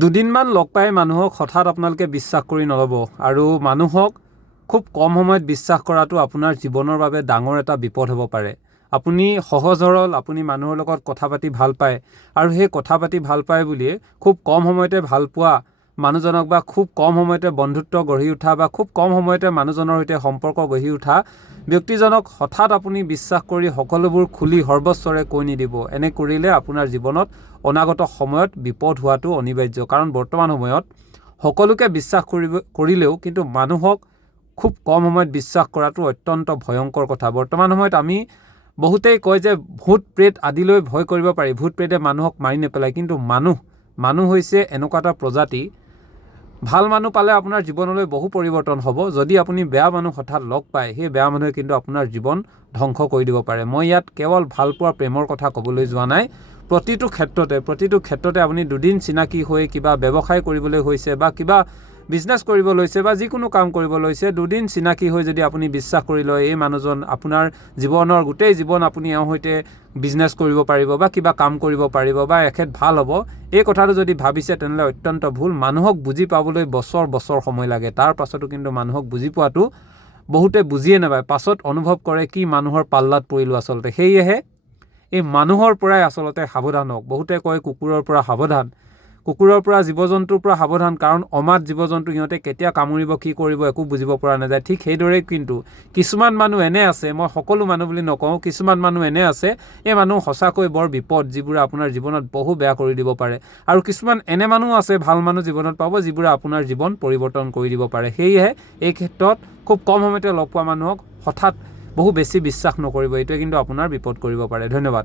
দুদিনমান লগ পাই মানুহক হঠাৎ আপোনালোকে বিশ্বাস কৰি নল'ব আৰু মানুহক খুব কম সময়ত বিশ্বাস কৰাটো আপোনাৰ জীৱনৰ বাবে ডাঙৰ এটা বিপদ হ'ব পাৰে। আপুনি সহজ সৰল, আপুনি মানুহৰ লগত কথা পাতি ভাল পায় আৰু সেই কথা পাতি ভাল পায় বুলিয়ে খুব কম সময়তে ভাল পোৱা মানুহজনক বা খুব কম সময়তে বন্ধুত্ব গঢ়ি উঠা বা খুব কম সময়তে মানুহজনৰ সৈতে সম্পৰ্ক গঢ়ি উঠা ব্যক্তিজনক হঠাৎ আপুনি বিশ্বাস কৰি সকলোবোৰ খুলি সৰ্বস্বৰে কৈ নিদিব। এনে কৰিলে আপোনাৰ জীৱনত অনাগত সময়ত বিপদ হোৱাটো অনিবাৰ্য। কাৰণ বৰ্তমান সময়ত সকলোকে বিশ্বাস কৰিলেও কিন্তু মানুহক খুব কম সময়ত বিশ্বাস কৰাটো অত্যন্ত ভয়ংকৰ কথা। বৰ্তমান সময়ত আমি বহুতেই কয় যে ভূত প্ৰেত আদিলৈ ভয় কৰিব পাৰি, ভূত প্ৰেতে মানুহক মাৰি নেপেলায়, কিন্তু মানুহ হৈছে এনেকুৱা এটা প্ৰজাতি, ভাল মানুহ পালে আপোনাৰ জীৱনলৈ বহু পৰিৱৰ্তন হ'ব। যদি আপুনি বেয়া মানুহ হঠাৎ লগ পায়, সেই বেয়া মানুহে কিন্তু আপোনাৰ জীৱন ধ্বংস কৰি দিব পাৰে। মই ইয়াত কেৱল ভাল পোৱা প্ৰেমৰ কথা ক'বলৈ যোৱা নাই। প্ৰতিটো ক্ষেত্ৰতে আপুনি দুদিন চিনাকি হৈ কিবা ব্যৱসায় কৰিবলৈ হৈছে বা কিবা বিজনেছ কৰিব লৈছে বা যিকোনো কাম কৰিব লৈছে, দুদিন চিনাকি হৈ যদি আপুনি বিশ্বাস কৰি লয় এই মানুহজন আপোনাৰ জীৱনৰ গোটেই জীৱন আপুনি এওঁৰ সৈতে বিজনেছ কৰিব পাৰিব বা কিবা কাম কৰিব পাৰিব বা এখেত ভাল হ'ব, এই কথাটো যদি ভাবিছে তেনেহ'লে অত্যন্ত ভুল। মানুহক বুজি পাবলৈ বছৰ সময় লাগে। তাৰ পাছতো কিন্তু মানুহক বুজি পোৱাটো বহুতে বুজিয়ে নাপায়। পাছত অনুভৱ কৰে কি মানুহৰ পাল্লাত পৰিলোঁ আচলতে। সেয়েহে এই মানুহৰ পৰাই আচলতে সাৱধান হওক। বহুতে কয় কুকুৰৰ পৰা সাৱধান, কুকুৰৰ পৰা জীৱ জন্তুৰ পৰা সাৱধান, কাৰণ অমাত জীৱ জন্তু সিহঁতে কেতিয়া কামুৰিব কি কৰিব একো বুজিব পৰা নাযায়। ঠিক সেইদৰেই কিন্তু কিছুমান মানুহ এনে আছে, মই সকলো মানুহ বুলি নকওঁ, কিছুমান মানুহ এনে আছে, এই মানুহ সঁচাকৈ বৰ বিপদ, যিবোৰে আপোনাৰ জীৱনত বহু বেয়া কৰি দিব পাৰে। আৰু কিছুমান এনে মানুহ আছে, ভাল মানুহ জীৱনত পাব, যিবোৰে আপোনাৰ জীৱন পৰিৱৰ্তন কৰি দিব পাৰে। সেয়েহে এই ক্ষেত্ৰত খুব কম সময়তে লগ পোৱা মানুহক হঠাৎ বহু বেছি বিশ্বাস নকৰিব। এইটোৱে কিন্তু আপোনাৰ বিপদ কৰিব পাৰে। ধন্যবাদ।